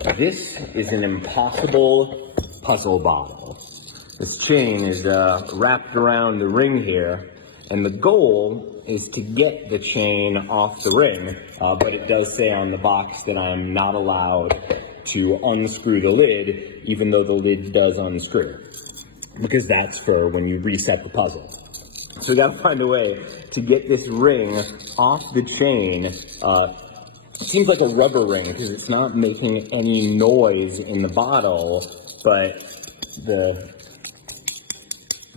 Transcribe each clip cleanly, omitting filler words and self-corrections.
This is an impossible puzzle bottle. This chain is wrapped around the ring here, and the goal is to get the chain off the ring, but it does say on the box that I'm not allowed to unscrew the lid, even though the lid does unscrew, because that's for when you reset the puzzle. So we gotta find a way to get this ring off the chain. It seems like a rubber ring because it's not making any noise in the bottle, but the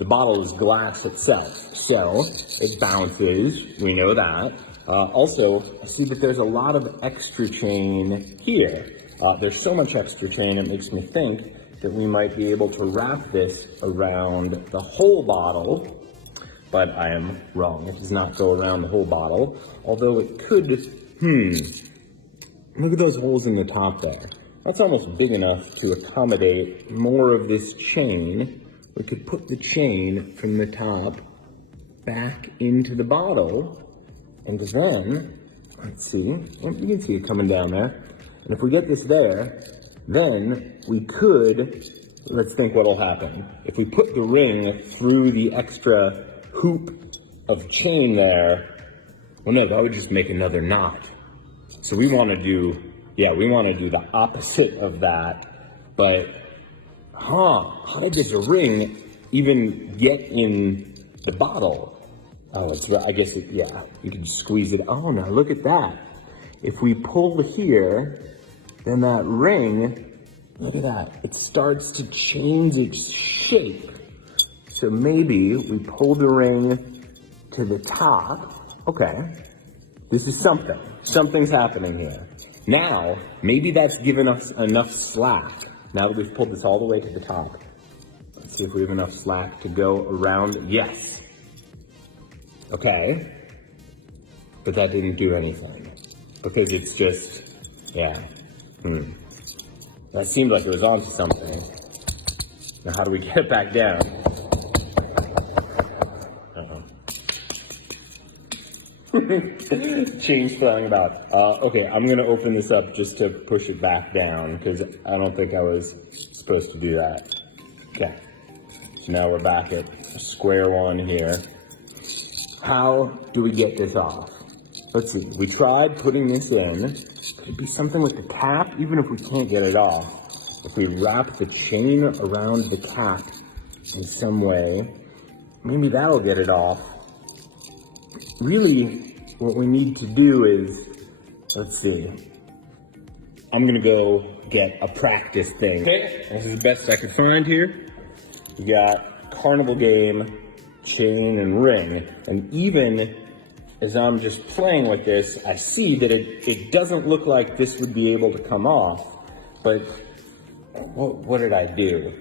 bottle is glass itself, so it bounces, we know that. Also, I see that there's a lot of extra chain here. There's so much extra chain, it makes me think that we might be able to wrap this around the whole bottle, but I am wrong. It does not go around the whole bottle, although it could, look at those holes in the top there. That's almost big enough to accommodate more of this chain. We could put the chain from the top back into the bottle, and then, let's see, you can see it coming down there. And if we get this there, then we could, let's think what'll happen. If we put the ring through the extra hoop of chain there, well no, that would just make another knot. So we want to do the opposite of that, but how did this ring even get in the bottle? Oh, I guess you can squeeze it. Oh, now look at that. If we pull here, then that ring, look at that. It starts to change its shape. So maybe we pull the ring to the top. Okay, this is something. Something's happening here. Now, maybe that's given us enough slack. Now that we've pulled this all the way to the top. Let's see if we have enough slack to go around. Yes. Okay. But that didn't do anything. Because it's just, That seemed like it was onto something. Now how do we get it back down? Chain's flying about. Okay, I'm gonna open this up just to push it back down because I don't think I was supposed to do that. Okay, so now we're back at square one here. How do we get this off? Let's see, we tried putting this in. Could it be something with the cap? Even if we can't get it off, if we wrap the chain around the cap in some way, maybe that'll get it off. Really, what we need to do is, let's see, I'm gonna go get a practice thing. Okay, this is the best I could find here. We got carnival game, chain, and ring. And even as I'm just playing with this, I see that it doesn't look like this would be able to come off, but what did I do?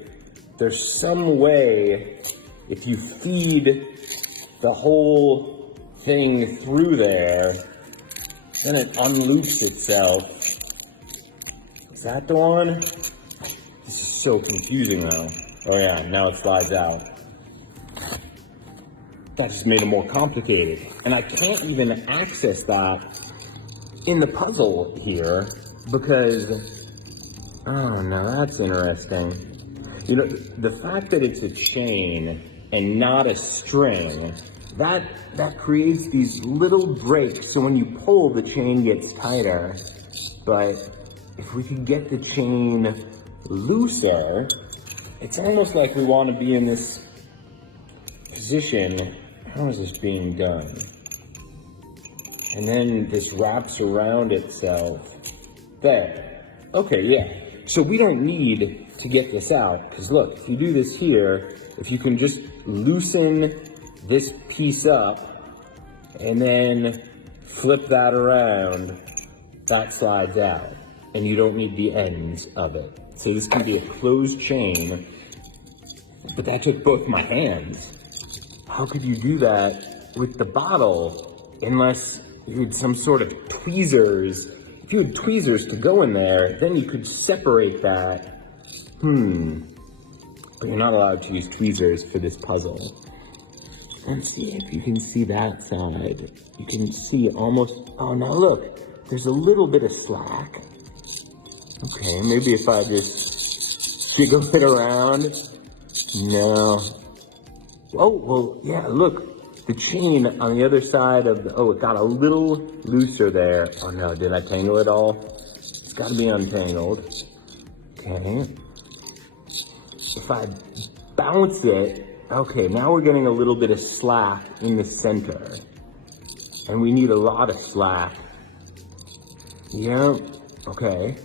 There's some way, if you feed the whole thing through there, then it unloops itself. Is that the one? This is so confusing though. Oh yeah, now it slides out. That just made it more complicated. And I can't even access that in the puzzle here because, oh no, that's interesting. You know, the fact that it's a chain and not a string, that creates these little breaks, so when you pull, the chain gets tighter. But if we could get the chain looser, it's almost like we want to be in this position. How is this being done? And then this wraps around itself. There. Okay, yeah. So we don't need to get this out, because look, if you do this here, if you can just loosen this piece up and then flip that around, that slides out and you don't need the ends of it. So this can be a closed chain, but that took both my hands. How could you do that with the bottle unless you had some sort of tweezers? If you had tweezers to go in there, then you could separate that. But you're not allowed to use tweezers for this puzzle. Let's see if you can see that side. You can see almost, oh now look, there's a little bit of slack. Okay, maybe if I just jiggle it around. No. Oh, well, yeah, look. The chain on the other side of the, oh, it got a little looser there. Oh no, did I tangle it all? It's gotta be untangled. Okay. If I bounce it, okay, now we're getting a little bit of slack in the center. And we need a lot of slack. Yeah, okay.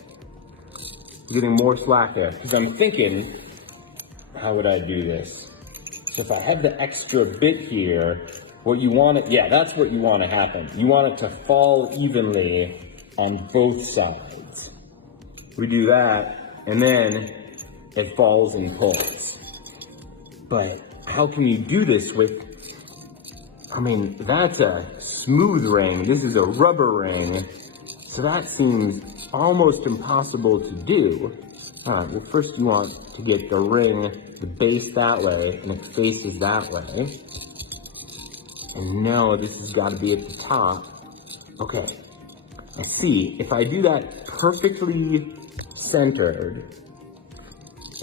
Getting more slack there. Because I'm thinking, how would I do this? So if I had the extra bit here, what you want it, yeah, that's what you want to happen. You want it to fall evenly on both sides. We do that, and then it falls and pulls. But how can you do this with, I mean, that's a smooth ring. This is a rubber ring. So that seems almost impossible to do. All right, well, first you want to get the ring, the base that way, and it faces that way. And now this has got to be at the top. Okay, I see. If I do that perfectly centered,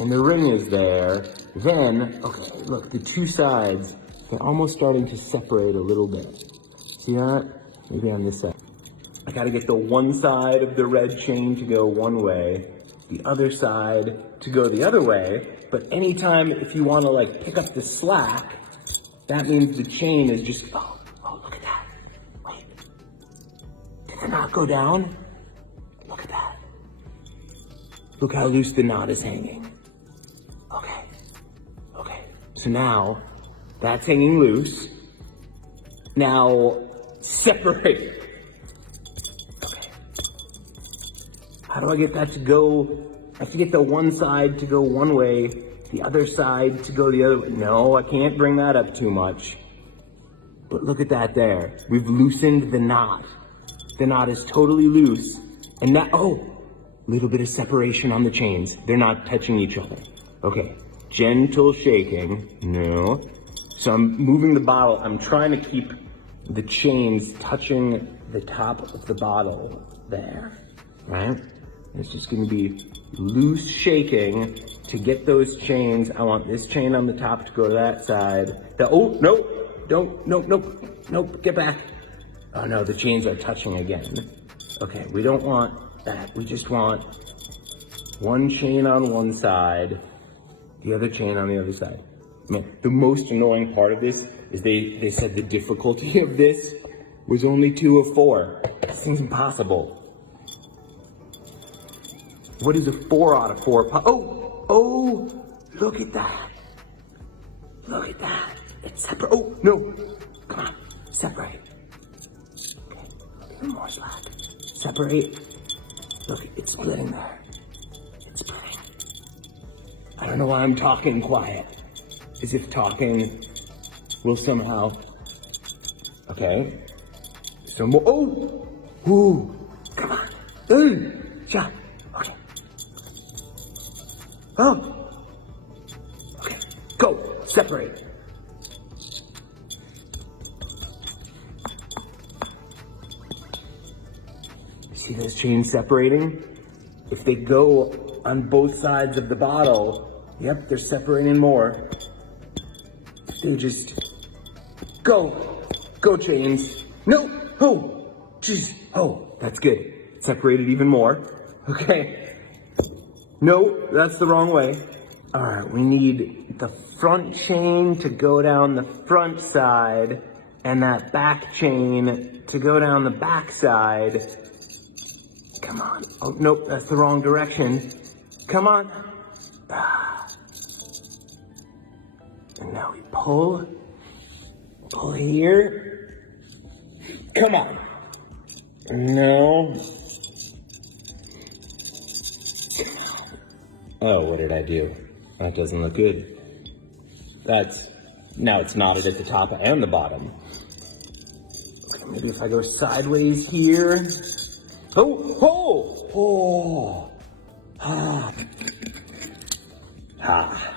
and the ring is there, then, okay, look, the two sides, they're almost starting to separate a little bit. See that? Maybe on this side. I gotta get the one side of the red chain to go one way, the other side to go the other way, but anytime if you wanna like pick up the slack, that means the chain is just, oh, look at that. Wait, did the knot go down? Look at that. Look how loose the knot is hanging. Okay, so now that's hanging loose. Now separate. How do I get that to go? I have to get the one side to go one way, the other side to go the other way. No, I can't bring that up too much. But look at that there. We've loosened the knot. The knot is totally loose. And now, oh, little bit of separation on the chains. They're not touching each other. Okay, gentle shaking. No. So I'm moving the bottle. I'm trying to keep the chains touching the top of the bottle there, right? It's just going to be loose shaking to get those chains. I want this chain on the top to go to that side. Oh, nope, get back. Oh no, the chains are touching again. Okay, we don't want that. We just want one chain on one side, the other chain on the other side. Man, the most annoying part of this is they said the difficulty of this was only 2 of 4. It seems impossible. What is a 4 out of 4? Oh, look at that. Look at that. It's separate. Oh, no. Come on, separate. Okay, even more slack. Separate. Look, it's splitting there. It's splitting. I don't know why I'm talking quiet. As if talking will somehow. Okay. So more. Oh! Ooh! Come on. Shot. Okay. Oh! Okay. Go. Separate. See those chains separating? If they go on both sides of the bottle, yep, they're separating more. They just go chains. No, oh, jeez, oh, that's good. Separated even more. Okay. No, that's the wrong way. All right, we need the front chain to go down the front side and that back chain to go down the back side. Come on. Oh, nope, that's the wrong direction. Come on. And now we pull here. Come on. No. Oh, what did I do? That doesn't look good. Now it's knotted at the top and the bottom. Okay, maybe if I go sideways here. Oh. Ah.